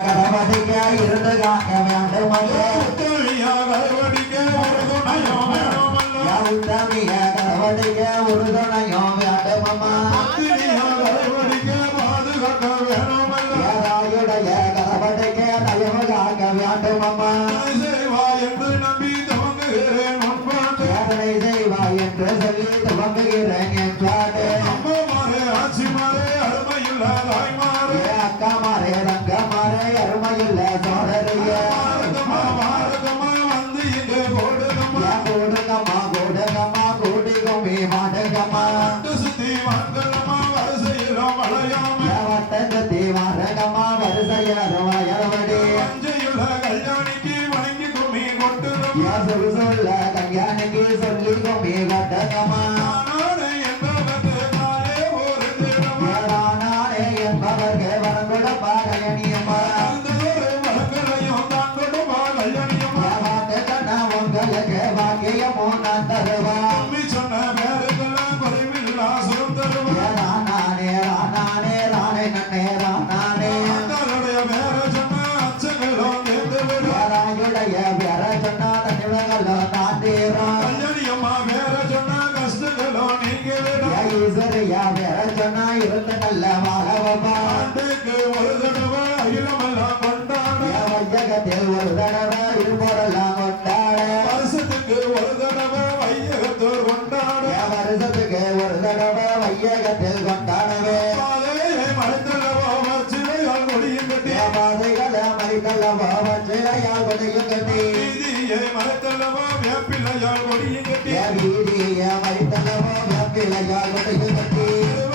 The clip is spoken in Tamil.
கரவடிக்க இருந்து காக்க வேண்டும் உத்தமிய கரவடிக்க ஒரு துணையோ வேண்டுமம்மா ஏதாயுடைய கரவடிக்க தயவு காக்க வேண்டுமம்மா ஏதனை செய்வாய் என்று சொல்லி துவங்குகிறேன் என்றாடு அக்கா மாறே ரங்க மாறே அருமையில்ல சோதரிய கூடுங்கம்மா கூடுங்கம்மா கூட்டிக்குமே மாடுங்கம்மா வட்டங்கத்தி மாறங்கம்மா வரிசையாரும் வயல்வடி சொல்ல கல்யாணிக்கு சொல்லி கும்மி கொட்டங்கம்மா என்பவர்கள் வரங்குட பாகயணியம்மா உங்களுக்கு பாக்கியமோ நான் தருவான் நானே ரானே ரானே நன்னே ரானே ராயுடைய வேற சொன்னா தன்னிடங்களோ தாண்டீரான் ஈஸ்வரியா வேற சொன்னா இருந்த நல்ல வாழவமா வையகத்தில் ஒரு தடவை இருப்போரெல்லாம் கொண்டாட வருஷத்துக்கு ஒரு தடவை வையகத்தில் கொண்டாடவே பாதைகளை மறித்தல்லவா சிலையால் கொடியும் கட்டி மறித்தல்லவா வேப்பிலையால் கொடியும் கட்டி